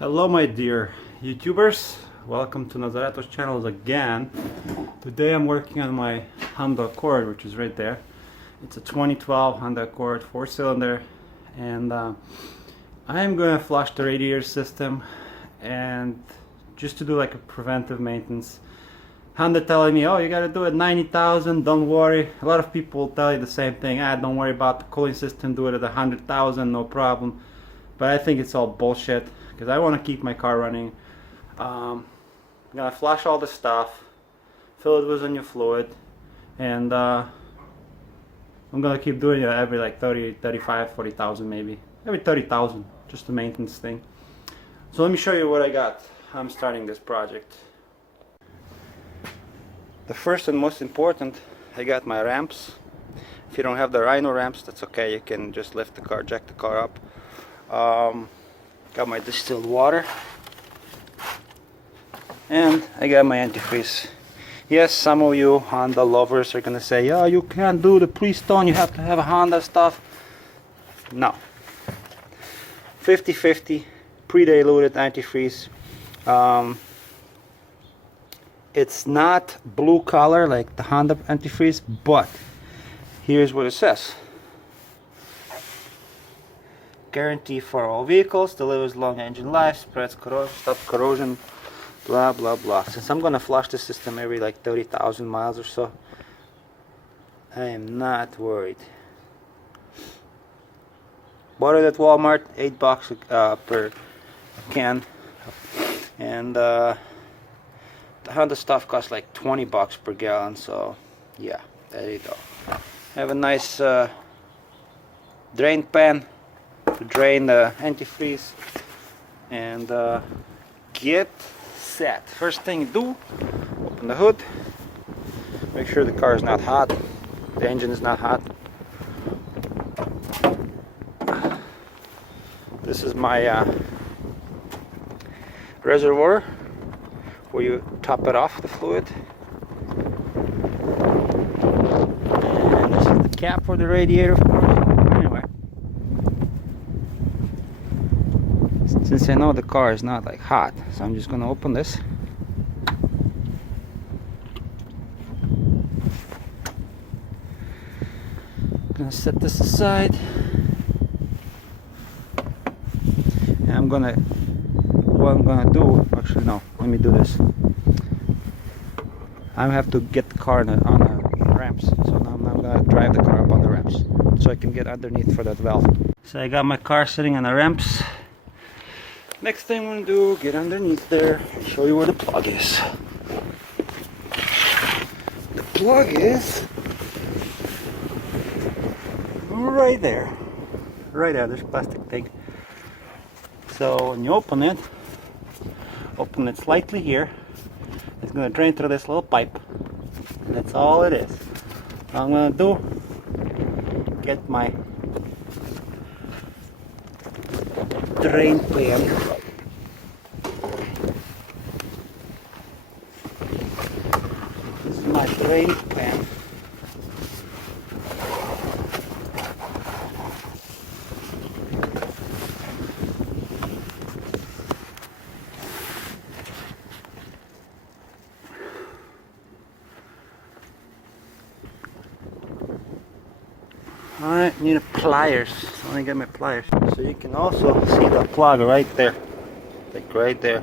Hello my dear YouTubers, welcome to Nazareto's channel again. Today I'm working on my Honda Accord, which is right there. It's a 2012 Honda Accord 4-cylinder, and I am going to flush the radiator system and just to do like a preventive maintenance. Honda telling me, oh, you got to do it 90,000, don't worry. A lot of people tell you the same thing, don't worry about the cooling system, do it at 100,000, no problem. But I think it's all bullshit, because I want to keep my car running. I'm going to flush all the stuff, fill it with a new fluid, and I'm going to keep doing it every like 30, 35, 40,000 maybe. Every 30,000, just a maintenance thing. So let me show you what I got. I'm starting this project. The first and most important, I got my ramps. If you don't have the Rhino ramps, that's okay. You can just lift the car, jack the car up. Got my distilled water, and I got my antifreeze. Yes, some of you Honda lovers are gonna say, oh, you can't do the pre-stone, you have to have a Honda stuff. No. 50-50 pre-diluted antifreeze. It's not blue color like the Honda antifreeze, but here's what it says. Guarantee for all vehicles, delivers long engine life, spreads corrosion, stops corrosion, blah blah blah. Since I'm gonna flush the system every like 30,000 miles or so, I am not worried. Bought it at Walmart, $8 per can, and the Honda stuff costs like $20 per gallon. So yeah, there you go. I have a nice drain pan to drain the antifreeze, and get set. First thing you do, open the hood, make sure the car is not hot, the engine is not hot. This is my reservoir where you top it off the fluid, and this is the cap for the radiator, of course. Anyway, since I know the car is not like hot, so I'm just gonna open this. Gonna set this aside, and what I'm gonna do, actually no, let me do this. I have to get the car on the ramps, so now I'm gonna drive the car up on the ramps so I can get underneath for that valve. So I got my car sitting on the ramps. Next thing I'm gonna do, get underneath there, show you where the plug is. The plug is right there. Right there, this plastic thing. So when you open it slightly here, it's gonna drain through this little pipe. That's all it is. All I'm gonna do, get my drain pan. This is my drain pan. I need a pliers. Let me get my pliers. So you can also see the plug right there, like right there.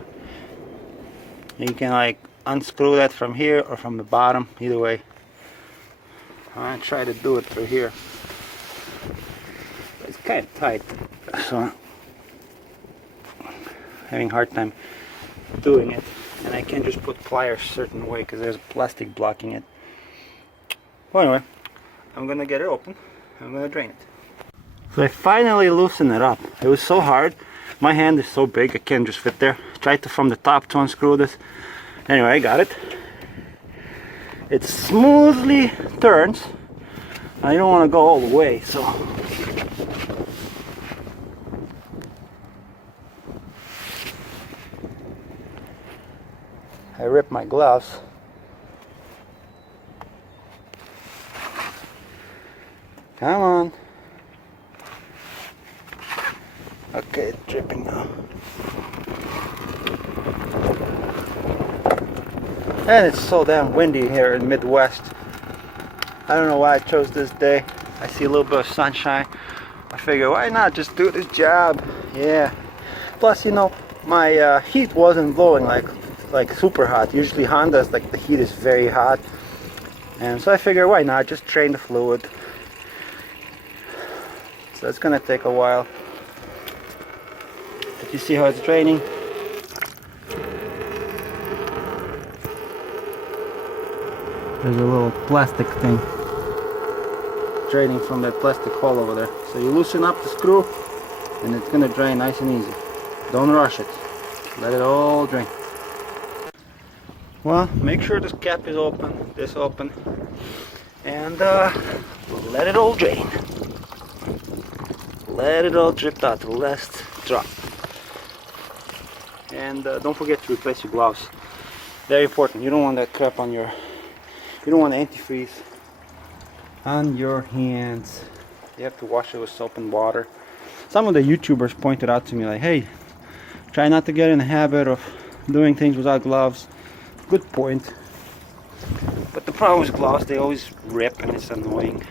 You can like unscrew that from here or from the bottom, either way. I try to do it through here. It's kind of tight, so I'm having a hard time doing it. And I can't just put pliers a certain way because there's plastic blocking it. Well, anyway, I'm gonna get it open. I'm gonna drain it. So I finally loosened it up. It was so hard. My hand is so big I can't just fit there. Tried to from the top to unscrew this. Anyway, I got it. It smoothly turns. I don't want to go all the way, so I ripped my gloves. Come on. Okay, it's dripping now. And it's so damn windy here in Midwest. I don't know why I chose this day. I see a little bit of sunshine. I figure, why not just do this job? Yeah. Plus, you know, my heat wasn't blowing like super hot. Usually Honda's, like, the heat is very hot. And so I figure, why not just drain the fluid? So it's gonna take a while. But you see how it's draining? There's a little plastic thing draining from that plastic hole over there. So you loosen up the screw and it's gonna drain nice and easy. Don't rush it. Let it all drain. Well, make sure this cap is open, this open, and let it all drain. Let it all drip out, the last drop. And don't forget to replace your gloves. Very important. You don't want that crap on your, you don't want antifreeze on your hands. You have to wash it with soap and water. Some of the YouTubers pointed out to me like, hey, try not to get in the habit of doing things without gloves. Good point. But the problem with gloves, they always rip and it's annoying.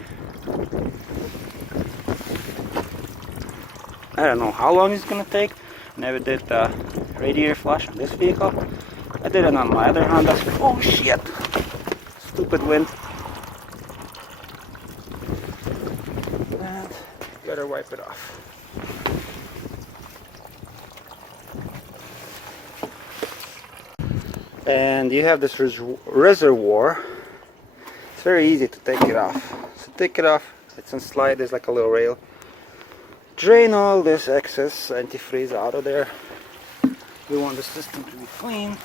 I don't know how long it's gonna take. Never did the radiator flush on this vehicle. I did it on my other Honda. Oh shit! Stupid wind. And gotta wipe it off. And you have this reservoir. It's very easy to take it off. So take it off. It's on slide. There's like a little rail. Drain all this excess antifreeze out of there. We want the system to be clean.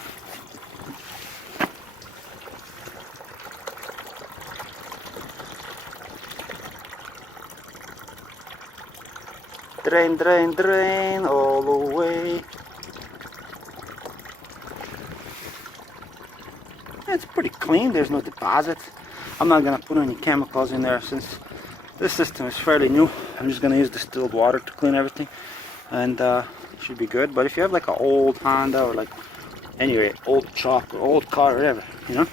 Drain, drain, drain all the way. It's pretty clean. There's no deposits. I'm not gonna put any chemicals in there since this system is fairly new. I'm just gonna use distilled water to clean everything, and should be good. But if you have like an old Honda or like anyway old truck or old car or whatever, you know,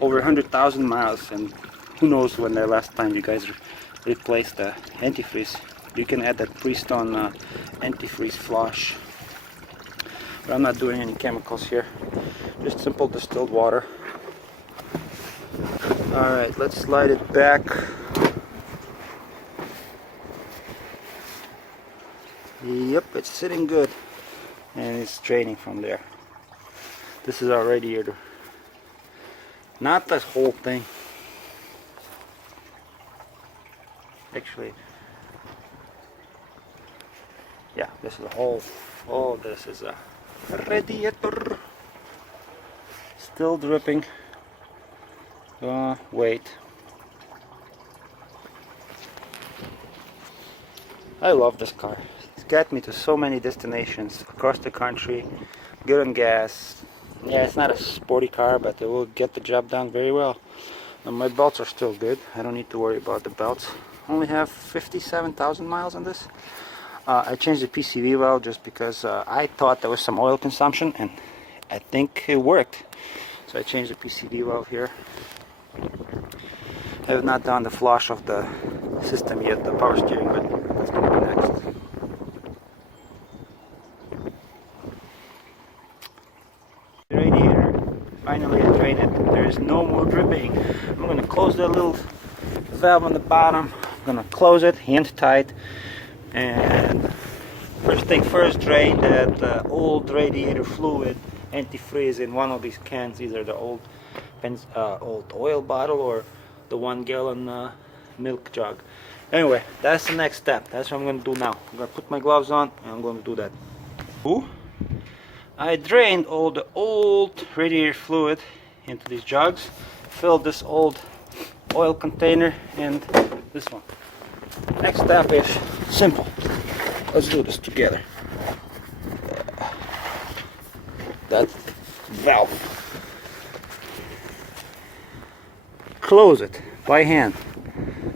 over 100,000 miles, and who knows when the last time you guys replaced the antifreeze, you can add that pre-stone antifreeze flush. But I'm not doing any chemicals here, just simple distilled water. Alright, let's slide it back. Yep, it's sitting good, and it's draining from there. This is our radiator, not this whole thing. Actually, yeah, this is a whole. Oh, this is a radiator. Still dripping. Wait. I love this car. It's got me to so many destinations across the country. Good on gas. Yeah, it's not a sporty car, but it will get the job done very well. And my belts are still good. I don't need to worry about the belts. Only have 57,000 miles on this. I changed the PCV valve just because I thought there was some oil consumption, and I think it worked. So I changed the PCV valve here. I have not done the flush of the system yet, the power steering, but that's going to be next. Radiator, finally I drained it. There is no more dripping. I'm going to close that little valve on the bottom. I'm going to close it hand tight, and first thing first, drain that old radiator fluid antifreeze in one of these cans, either the old oil bottle or the 1 gallon milk jug. Anyway, that's the next step. That's what I'm going to do now. I'm going to put my gloves on and I'm going to do that. Ooh. I drained all the old radiator fluid into these jugs, filled this old oil container and this one. Next step is simple. Let's do this together. That valve. Close it by hand.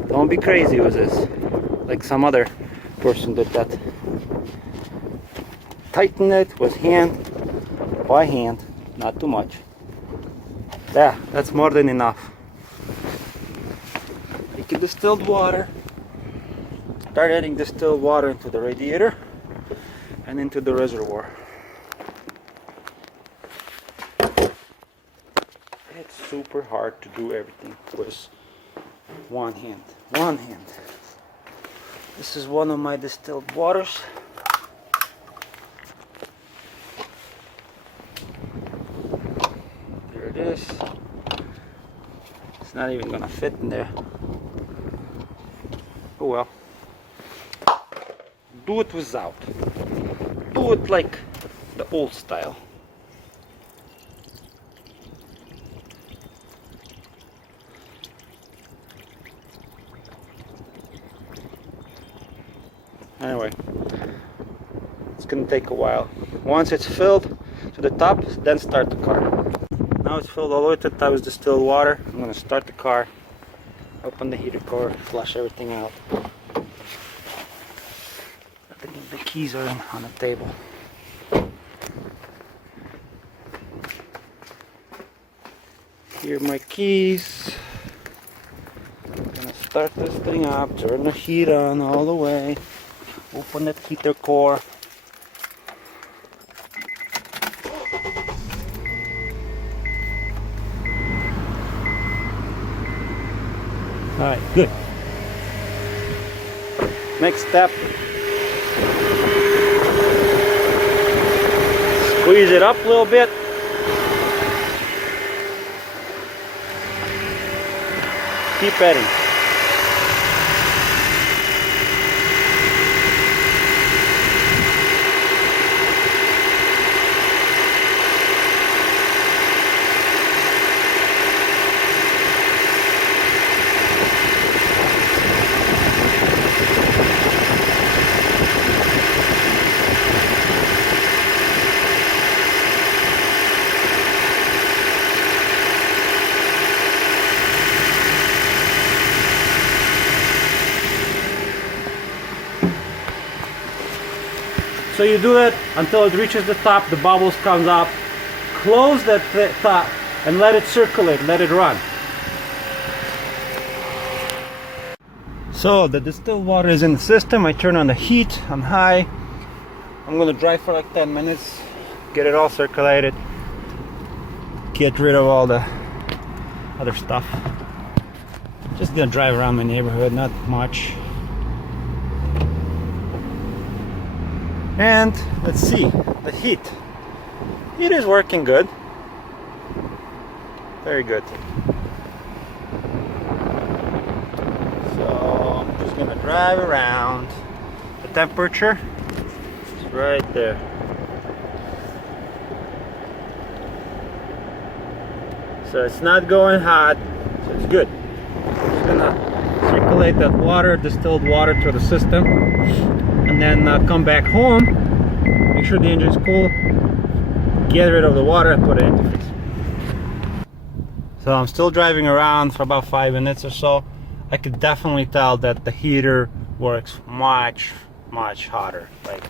Don't be crazy with this, like some other person did that. tighten it with by hand, not too much. Yeah, that's more than enough. Take your distilled water, start adding distilled water into the radiator and into the reservoir. It's super hard to do everything with one hand. This is one of my distilled waters. There it is. It's not even gonna fit in there. Oh well. Do it without. Do it like the old style. Anyway, it's gonna take a while. Once it's filled to the top, then start the car. Now it's filled all the way to the top with distilled water. I'm gonna start the car, open the heater core, flush everything out. I think the keys are on the table. Here are my keys. I'm gonna start this thing up, turn the heat on all the way. Open that heater core. Alright, good. Next step. Squeeze it up a little bit. Keep adding. So you do it until it reaches the top, the bubbles comes up, close that top and let it circulate, let it run. So the distilled water is in the system. I turn on the heat on high. I'm gonna drive for like 10 minutes, get it all circulated, get rid of all the other stuff. Just gonna drive around my neighborhood, not much. And let's see, the heat is working good, very good. So I'm just gonna drive around. The temperature is right there. So it's not going hot, so it's good. Just gonna circulate that water, distilled water, through the system. And then come back home, make sure the engine is cool, get rid of the water and put it in antifreeze. So I'm still driving around for about 5 minutes or so. I could definitely tell that the heater works much hotter. Like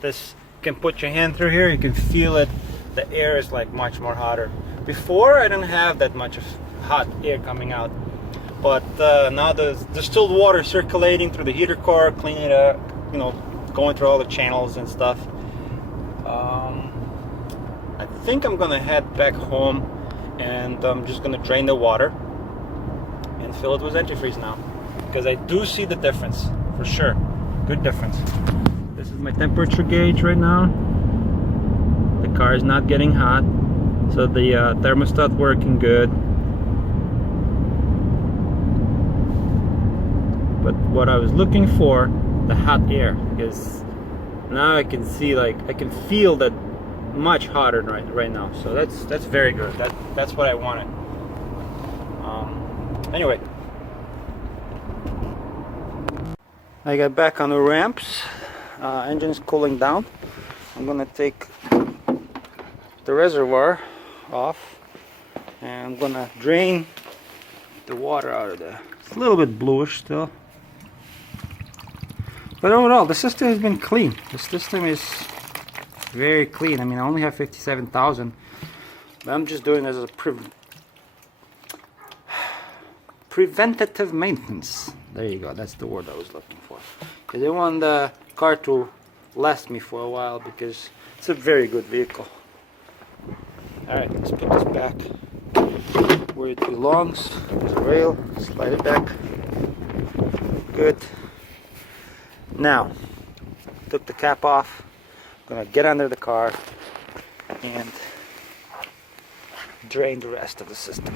this, you can put your hand through here, you can feel it. The air is like much more hotter. Before I didn't have that much of hot air coming out, but now the distilled water circulating through the heater core, cleaning it up, you know, going through all the channels and stuff. I think I'm gonna head back home and I'm just gonna drain the water and fill it with antifreeze now, because I do see the difference for sure. Good difference. This is my temperature gauge right now. The car is not getting hot, so the thermostat working good. But what I was looking for, the hot air, because now I can see, like I can feel that much hotter right now. So that's very good. That's what I wanted. Anyway, I got back on the ramps. Engine is cooling down. I'm gonna take the reservoir off and I'm gonna drain the water out of there. It's a little bit bluish still. But overall, the system has been clean. The system is very clean. I mean, I only have 57,000, but I'm just doing this as a preventative maintenance. There you go, that's the word I was looking for. Because I want the car to last me for a while, because it's a very good vehicle. Alright, let's put this back where it belongs. There's a rail, slide it back. Good. Now, took the cap off. I'm gonna get under the car and drain the rest of the system.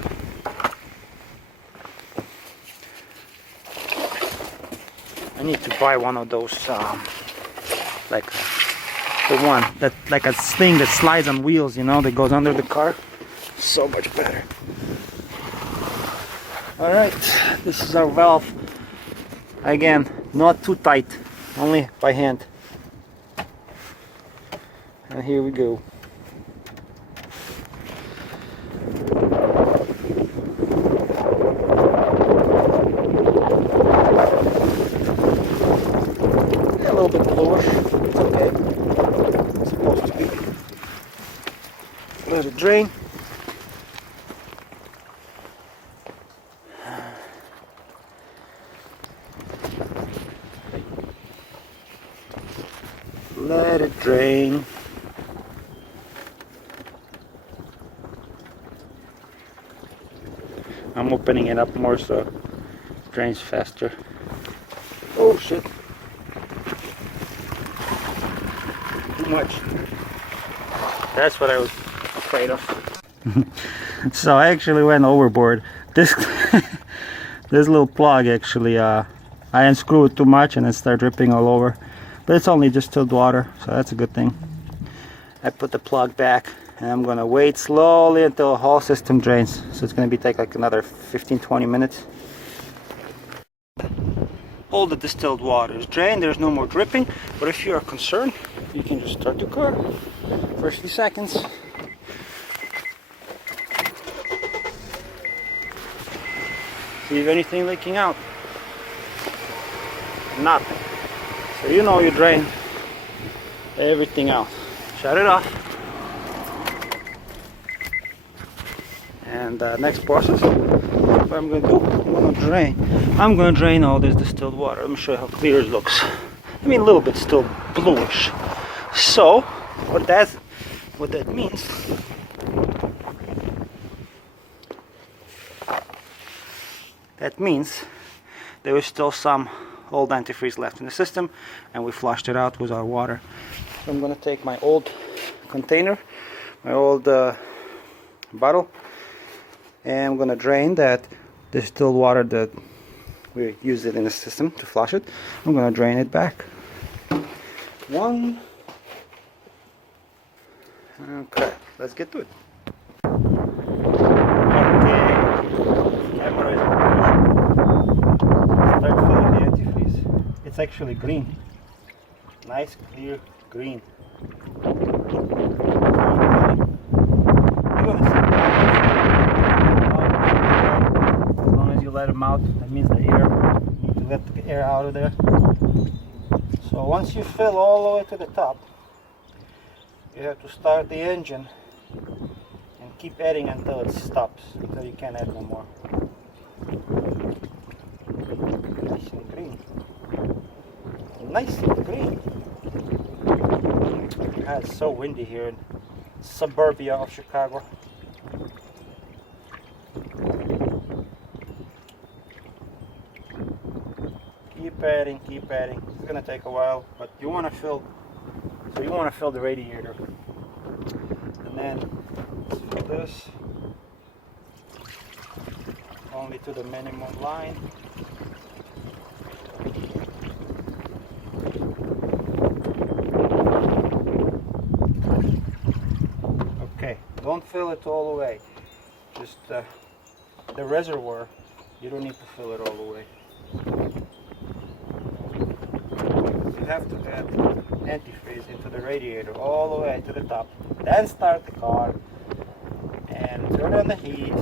I need to buy one of those, like the one that, like a thing that slides on wheels, you know, that goes under the car. So much better. Alright, this is our valve. Again, not too tight, only by hand. And here we go. A little bit bluish, it's okay. It's supposed to be. Let it drain. Let it drain. I'm opening it up more so it drains faster. Oh shit. Too much. That's what I was afraid of. So I actually went overboard. This this little plug actually, I unscrewed it too much and it started dripping all over. But it's only distilled water, so that's a good thing. I put the plug back and I'm gonna wait slowly until the whole system drains. So it's gonna be take like another 15-20 minutes. All the distilled water is drained, there's no more dripping. But if you are concerned, you can just start the car for a few seconds. See if anything leaking out. Nothing. So you know you drain everything else. Shut it off. And next process, what I'm going to do, I'm going to drain all this distilled water. Let me show you how clear it looks. I mean, a little bit still bluish. So what that means, there is still some old antifreeze left in the system, and we flushed it out with our water. So I'm going to take my old container, my old bottle, and I'm going to drain that distilled water that we used it in the system to flush it. I'm going to drain it back. One. Okay, let's get to it. Okay, camera is start filling the antifreeze. It's actually green. Nice clear green. You're gonna see. As long as you let them out, that means the air. You need to let the air out of there. So once you fill all the way to the top, you have to start the engine and keep adding until it stops, until you can't add no more. Nice and green. Nice and green. It's so windy here in suburbia of Chicago. Keep adding, keep adding. It's gonna take a while, but you want to fill. So you want to fill the radiator, and then fill this only to the minimum line. Okay, don't fill it all the way. Just the reservoir, you don't need to fill it all the way. You have to add antifreeze into the radiator all the way to the top, then start the car and turn on the heat.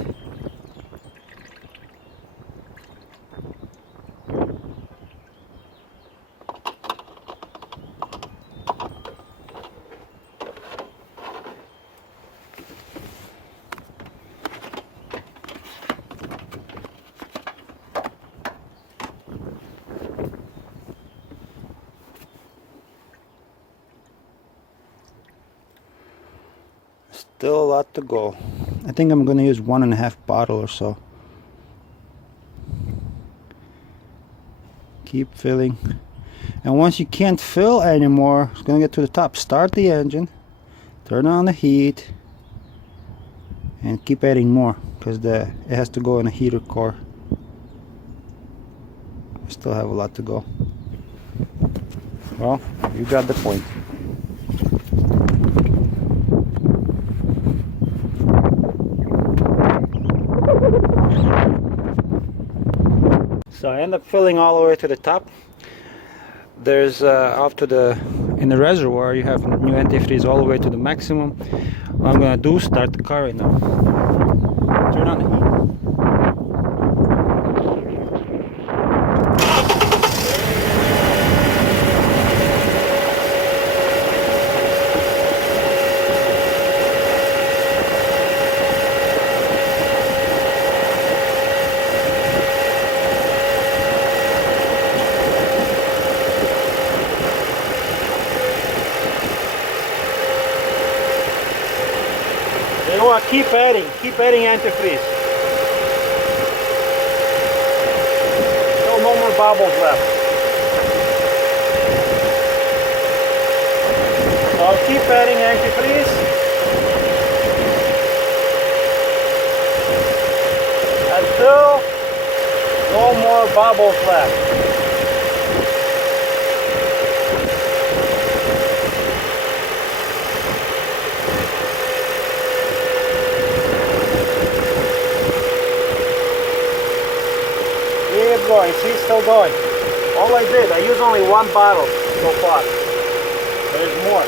Still a lot to go. I think I'm gonna use 1.5 bottle or so. Keep filling. And once you can't fill anymore, it's gonna get to the top. Start the engine, turn on the heat, and keep adding more because it has to go in a heater core. I still have a lot to go. Well, you got the point. So I end up filling all the way to the top. There's up to in the reservoir you have new antifreeze all the way to the maximum. What I'm gonna do is start the car right now. Turn on the heat. You know what, keep adding antifreeze. No more bubbles left. So I'll keep adding antifreeze until no more bubbles left. Keep going, see, still going. All I did, I used only 1 bottle so far. There's more.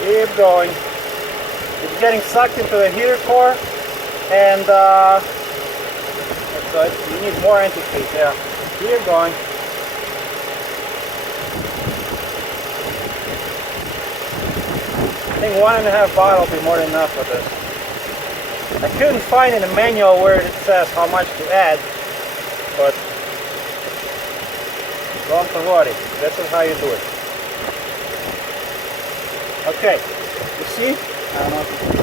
Keep going. It's getting sucked into the heater core, and that's good. You need more antifreeze, yeah. Keep going. I think 1.5 bottle will be more than enough for this. I couldn't find in the manual where it says how much to add, but don't worry, this is how you do it. Okay, you see? I don't know if you can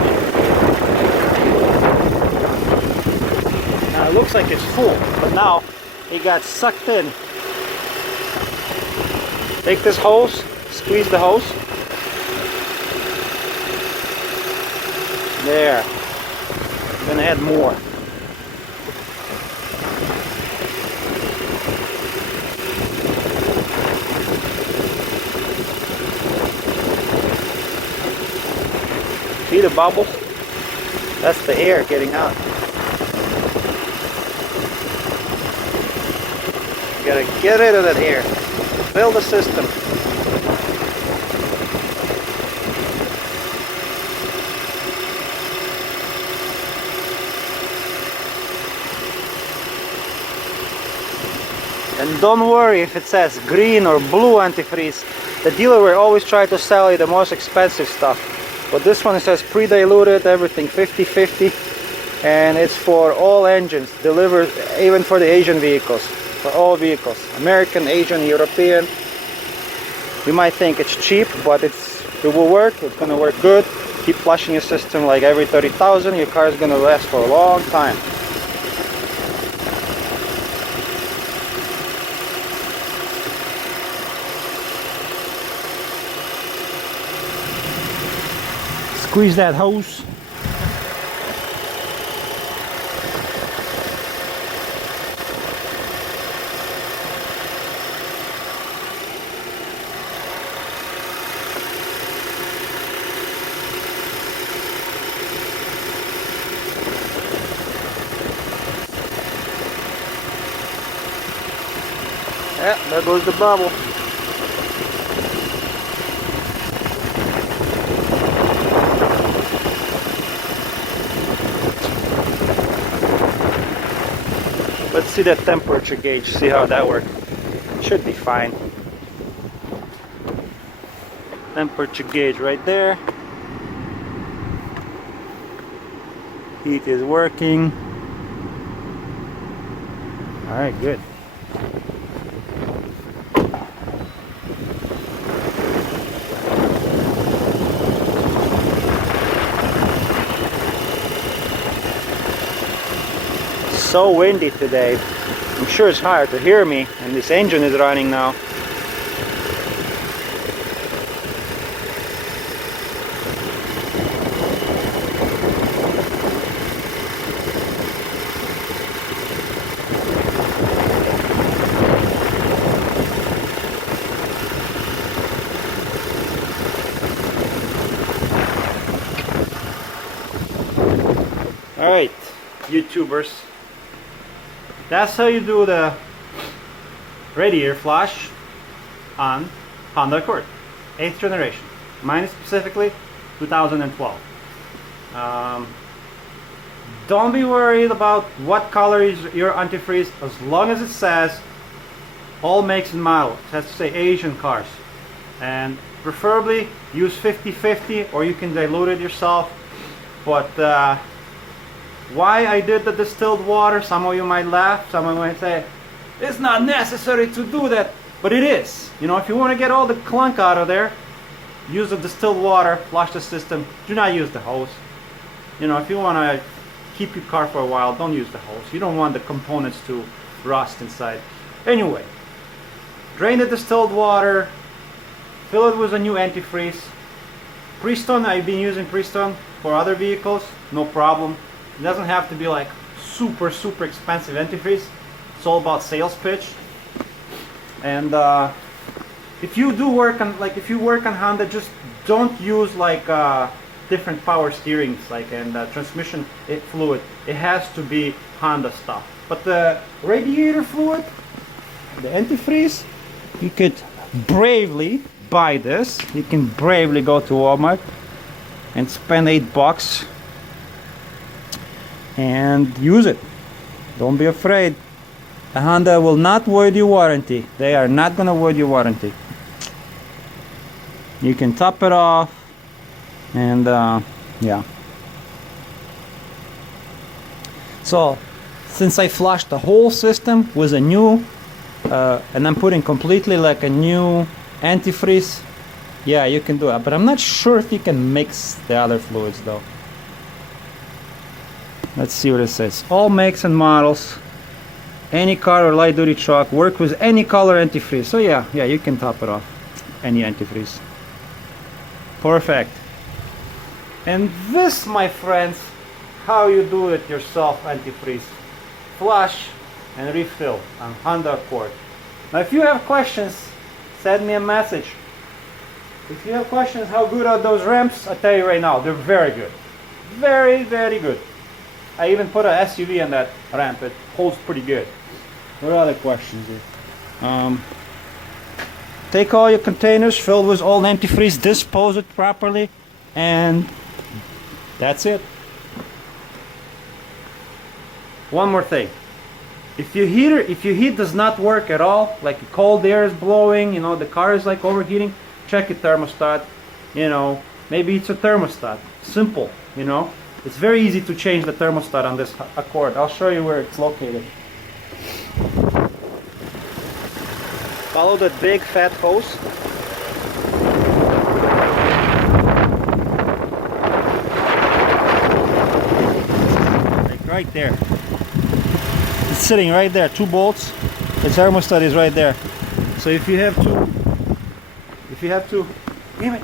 see. Now it looks like it's full, but now it got sucked in. Take this hose, squeeze the hose. There. I'm gonna add more. See the bubbles? That's the air getting out. You gotta get rid of that air. Fill the system. And don't worry if it says green or blue antifreeze. The dealer will always try to sell you the most expensive stuff. But this one, it says pre-diluted, everything 50-50. And it's for all engines, delivered even for the Asian vehicles. For all vehicles. American, Asian, European. You might think it's cheap, but it will work. It's going to work good. Keep flushing your system like every 30,000. Your car is going to last for a long time. Squeeze that hose. Yeah, there goes the bubble. Let's see that temperature gauge, see how that works. Should be fine. Temperature gauge right there. Heat is working. All right, good. So windy today. I'm sure it's hard to hear me, and this engine is running now. Alright, YouTubers, that's how you do the radiator flush on Honda Accord, 8th generation. Mine is specifically 2012. Don't be worried about what color is your antifreeze, as long as it says all makes and models. It has to say Asian cars. And preferably use 50-50, or you can dilute it yourself. But why I did the distilled water, some of you might laugh, some of you might say it's not necessary to do that, but it is. You know, if you want to get all the clunk out of there, use the distilled water, flush the system. Do not use the hose. You know, if you want to keep your car for a while, don't use the hose. You don't want the components to rust inside. Anyway, drain the distilled water, fill it with a new antifreeze. Prestone, I've been using Prestone for other vehicles, no problem. It doesn't have to be like super expensive antifreeze. It's all about sales pitch. And if you do work on, like if you work on Honda, just don't use like different power steerings, like, and transmission fluid. It has to be Honda stuff. But the radiator fluid, the antifreeze, you could bravely buy this. You can bravely go to Walmart and spend $8 and use it. Don't be afraid. The Honda will not void your warranty. They are not gonna void your warranty. You can top it off, and yeah. So since I flushed the whole system with a new and I'm putting completely like a new antifreeze, yeah, you can do it, but I'm not sure if you can mix the other fluids though. Let's see what it says. All makes and models, any car or light duty truck, work with any color antifreeze. So yeah, you can top it off, any antifreeze. Perfect. And this, my friends, how you do it yourself antifreeze. Flush and refill on Honda Accord. Now if you have questions, send me a message. If you have questions, how good are those ramps? I tell you right now, they're very good. Very good. I even put an SUV on that ramp. It holds pretty good. What other questions here? Take all your containers filled with old antifreeze, dispose it properly, and that's it. One more thing. If your heat does not work at all, like cold air is blowing, you know, the car is like overheating, check your thermostat. You know, maybe it's a thermostat. Simple, you know. It's very easy to change the thermostat on this Accord. I'll show you where it's located. Follow the big fat hose. Like right there. It's sitting right there, 2 bolts. The thermostat is right there. So if you have to, damn it.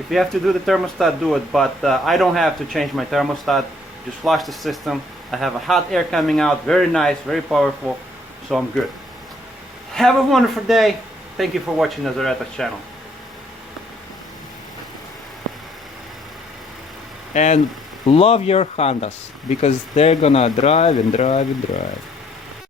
If you have to do the thermostat, do it, but I don't have to change my thermostat. Just flush the system. I have a hot air coming out, very nice, very powerful, so I'm good. Have a wonderful day. Thank you for watching Nazareto's channel. And love your Hondas, because they're gonna drive and drive and drive.